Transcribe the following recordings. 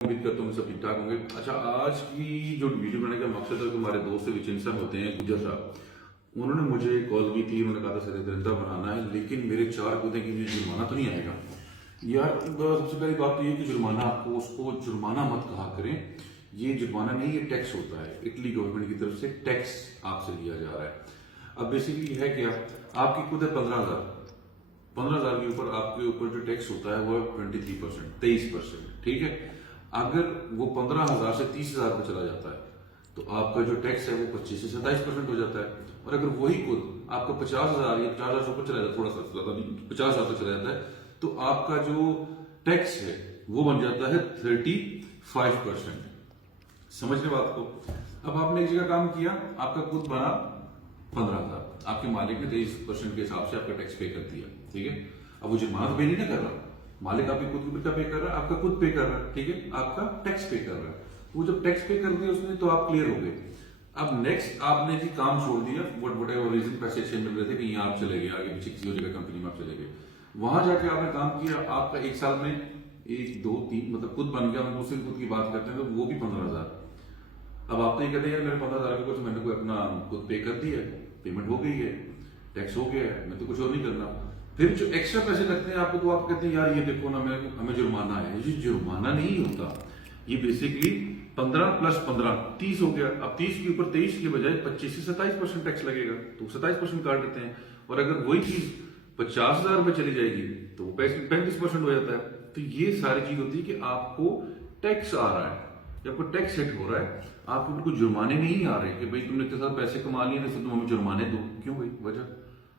उम्मीद करता हूँ सब ठीक ठाक होंगे। अच्छा, आज की जो वीडियो बनाने का मकसद है, हमारे दोस्त विचिंसा होते हैं गुजर साहब, उन्होंने मुझे कॉल की थी। उन्होंने कहा था सर दरिंदा बनाना है, लेकिन मेरे चार कूदे कि मुझे जुर्माना तो नहीं आएगा यार। सबसे पहली बात तो ये कि जुर्माना, आपको उसको जुर्माना मत कहा करें। ये जुर्माना नहीं, ये टैक्स होता है। इटली गवर्नमेंट की तरफ से टैक्स आपसे लिया जा रहा है। अब बेसिकली है क्या, आपकी खुद है 15,000। 15,000 के ऊपर आपके ऊपर जो टैक्स होता है वो 23%, 23%, ठीक है। अगर वो 15,000 से 30,000 पे चला जाता है तो आपका जो टैक्स है वो 25 से 27% हो जाता है। और अगर वही खुद आपका 50,000 या 50,000 से ऊपर चला जाता है, थोड़ा सा ज्यादा नहीं, 50,000 तक चला जाता है, तो आपका जो टैक्स है वो बन जाता है 35%। समझने बात को। अब आपने एक जगह काम किया, आपका खुद बना 15,000, आपके मालिक ने 23% के हिसाब से आपका टैक्स पे कर दिया, ठीक है। अब वो जुर्माना तो पे नहीं ना कर रहा, मालिक आपकी खुद का पे कर रहा है, आपका खुद पे कर रहा है, ठीक है, आपका टैक्स पे कर रहा है। वो जब टैक्स पे कर दिया उसने, तो आप क्लियर हो गए। अब नेक्स्ट आपने जी काम छोड़ दिया, वट एवर रीजन, पैसे अच्छे मिल रहे थे, कहीं आप चले गए, आगे पीछे किसी और जगह कंपनी में आप चले गए, वहां जाके आपने काम किया, आपका एक साल में 1 2 3 मतलब खुद बन गया। हम दूसरे खुद की बात करते हैं तो वो भी 15,000। अब आप तो ये कहते हैं यार मेरे 15,000 के ऊपर मैंने कोई अपना खुद पे कर दिया है, पेमेंट हो गई है, टैक्स हो गया है, मैं तो कुछ और नहीं करना। फिर जो एक्स्ट्रा पैसे लगते हैं आपको, तो आप कहते हैं यार ये देखो ना, हमें जुर्माना है। ये जुर्माना नहीं होता, ये बेसिकली 15 + 15 30 हो गया। अब 30 के ऊपर 23 के बजाय 25 से 27% टैक्स लगेगा, तो 27% काट देते हैं। और अगर वही चीज 50,000 में चली जाएगी तो वो 35% हो जाता है। तो ये सारी चीज होती है कि आपको टैक्स आ रहा है, जब आपको टैक्स सेट हो रहा है, आपको बिल्कुल जुर्माने नहीं आ रहे कि भाई तुमने इतने सारे पैसे कमा लिए तो तुम हमें जुर्माने दो। क्यों भाई, वजह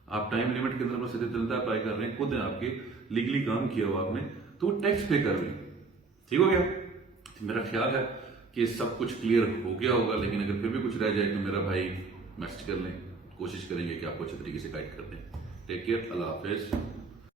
आप टाइम लिमिट के अंदर बस चलता अप्लाई कर रहे हैं, खुद है आपके लीगली काम किया हुआ आपने, तो टैक्स पे कर रहे हैं। ठीक हो गया। तो मेरा ख्याल है कि सब कुछ क्लियर हो गया होगा, लेकिन अगर फिर भी कुछ रह जाए तो मेरा भाई मैसेज कर लें, कोशिश करेंगे कि आपको अच्छे तरीके से गाइड कर दें। टेक केयर, अल्लाह हाफिज।